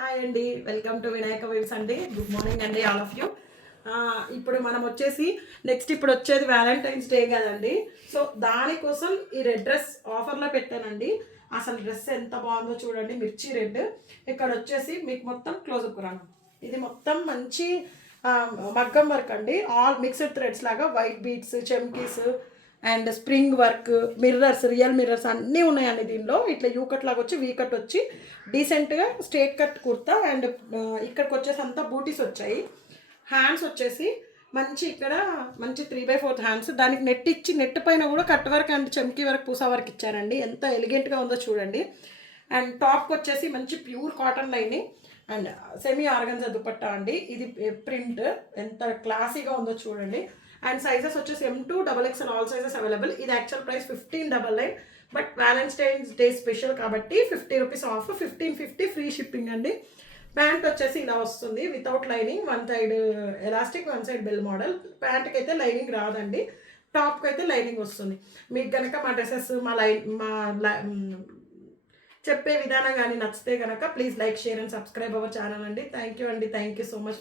Hi అండి, welcome to Vinayaka waves అండి. Good morning అండి ఆల్ ఆఫ్ యూ. ఇప్పుడు మనం వచ్చేసి నెక్స్ట్ ఇప్పుడు వచ్చేది వ్యాలంటైన్స్ డే కదండి. సో దానికోసం ఈ రెడ్ డ్రెస్ ఆఫర్లో పెట్టానండి. అసలు డ్రెస్ ఎంత బాగుందో చూడండి, మిర్చి రెడ్. ఇక్కడ వచ్చేసి మీకు మొత్తం క్లోజప్ రాను, ఇది మొత్తం మంచి మగ్గం వర్క్ అండి. ఆల్ మిక్స్డ్ థ్రెడ్స్ లాగా వైట్ బీడ్స్, చెమ్కీస్ and spring work, mirrors, real mirrors అన్నీ ఉన్నాయండి దీనిలో. ఇట్లా యూ కట్ లాగా వచ్చి, వీ కట్ వచ్చి, డీసెంట్గా స్ట్రేట్ కట్ కుర్తా అండ్ ఇక్కడికి వచ్చేసి అంతా బూటీస్ వచ్చాయి. హ్యాండ్స్ వచ్చేసి మంచి ఇక్కడ మంచి 3/4 హ్యాండ్స్, దానికి నెట్ ఇచ్చి నెట్ పైన కూడా కట్ వర్క్ అండ్ చెమ్కీ వర్క్, పూసా వర్క్ ఇచ్చారండి. ఎంత ఎలిగెంట్గా ఉందో చూడండి. అండ్ టాప్కి వచ్చేసి మంచి pure cotton lining and semi organza dupatta అండి. ఇది ప్రింట్ ఎంత క్లాసీగా ఉందో చూడండి. అండ్ సైజెస్ వచ్చేసి M2 XXL all sizes available. ఇది actual price 1599, but Valentine's Day special కాబట్టి 50 రూపీస్ ఆఫ్, 1550 ఫ్రీ షిప్పింగ్ అండి. ప్యాంట్ వచ్చేసి ఇలా వస్తుంది without lining, one side elastic, one side bell model. ప్యాంట్కి అయితే లైనింగ్ రాదండి, టాప్కి అయితే లైనింగ్ వస్తుంది. మీకు కనుక మా డ్రెస్సెస్ మా చెప్పే విధానం కానీ నచ్చితే కనుక please like, share and subscribe our channel అండి. థ్యాంక్ యూ అండి, థ్యాంక్ యూ సో మచ్.